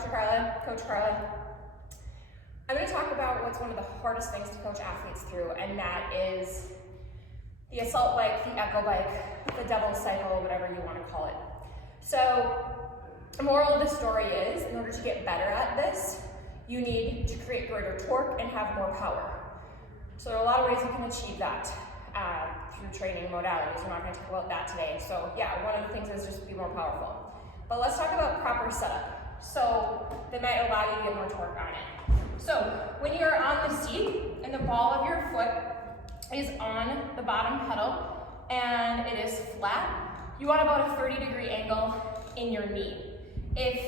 Dr. Carla, Coach Carla. I'm going to talk about what's one of the hardest things to coach athletes through, and that is the assault bike, the echo bike, the double cycle, whatever you want to call it. So the moral of the story is, in order to get better at this, you need to create greater torque and have more power. So there are a lot of ways you can achieve that through training modalities. We're not going to talk about that today. So yeah, one of the things is just be more powerful. But let's talk about proper setup. So that might allow you to get more torque on it. So when you're on the seat and the ball of your foot is on the bottom pedal and it is flat, you want about a 30-degree angle in your knee. If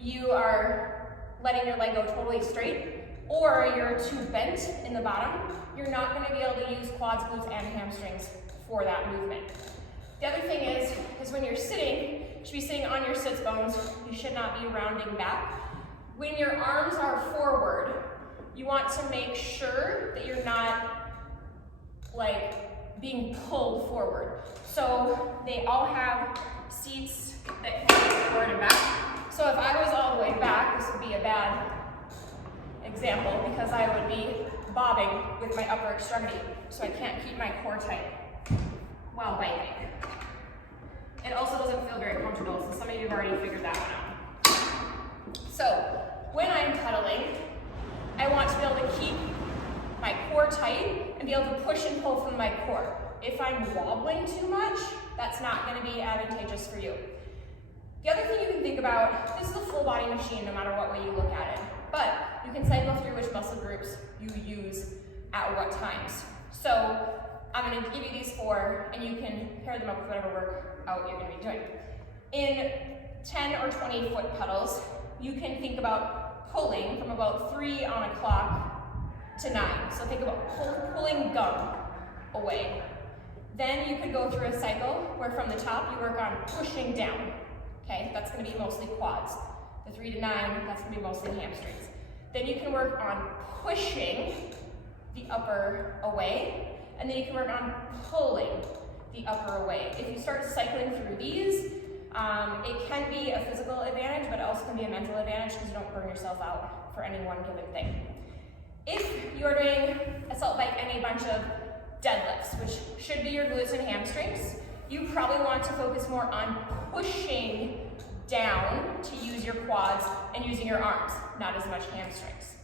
you are letting your leg go totally straight or you're too bent in the bottom, you're not going to be able to use quads, glutes, and hamstrings for that movement. The other thing is when you're sitting, you should be sitting on your sits bones. You should not be rounding back. When your arms are forward, you want to make sure that you're not like being pulled forward. So they all have seats that can go forward and back. So if I was all the way back, this would be a bad example because I would be bobbing with my upper extremity. So I can't keep my core tight while biking. It also doesn't feel very comfortable, so some of you have already figured that one out. So when I'm pedaling, I want to be able to keep my core tight and be able to push and pull from my core. If I'm wobbling too much, that's not going to be advantageous for you. The other thing you can think about, this is a full body machine no matter what way you look at it, but you can cycle through which muscle groups you use at what times. So I'm going to give you these 4 and you can pair them up with whatever workout you're going to be doing. In 10 or 20 foot pedals, you can think about pulling from about 3 on a clock to 9. So think about pulling gum away. Then you could go through a cycle where from the top you work on pushing down. Okay, that's going to be mostly quads. The 3 to 9, that's going to be mostly hamstrings. Then you can work on pushing the upper away, and then you can work on pulling the upper away. If you start cycling through these, it can be a physical advantage, but it also can be a mental advantage because you don't burn yourself out for any one given thing. If you're doing assault bike and a bunch of deadlifts, which should be your glutes and hamstrings, you probably want to focus more on pushing down to use your quads and using your arms, not as much hamstrings.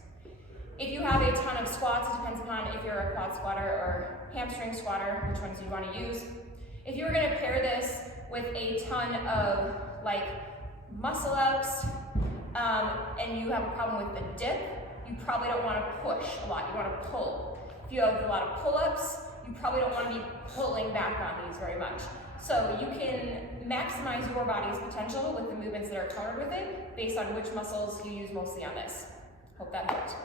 If you have a ton of squats, it depends upon if you're a quad squatter or hamstring squatter, which ones you want to use. If you were going to pair this with a ton of like muscle ups and you have a problem with the dip, you probably don't want to push a lot, you want to pull. If you have a lot of pull-ups, you probably don't want to be pulling back on these very much. So you can maximize your body's potential with the movements that are covered with it based on which muscles you use mostly on this. Hope that helped.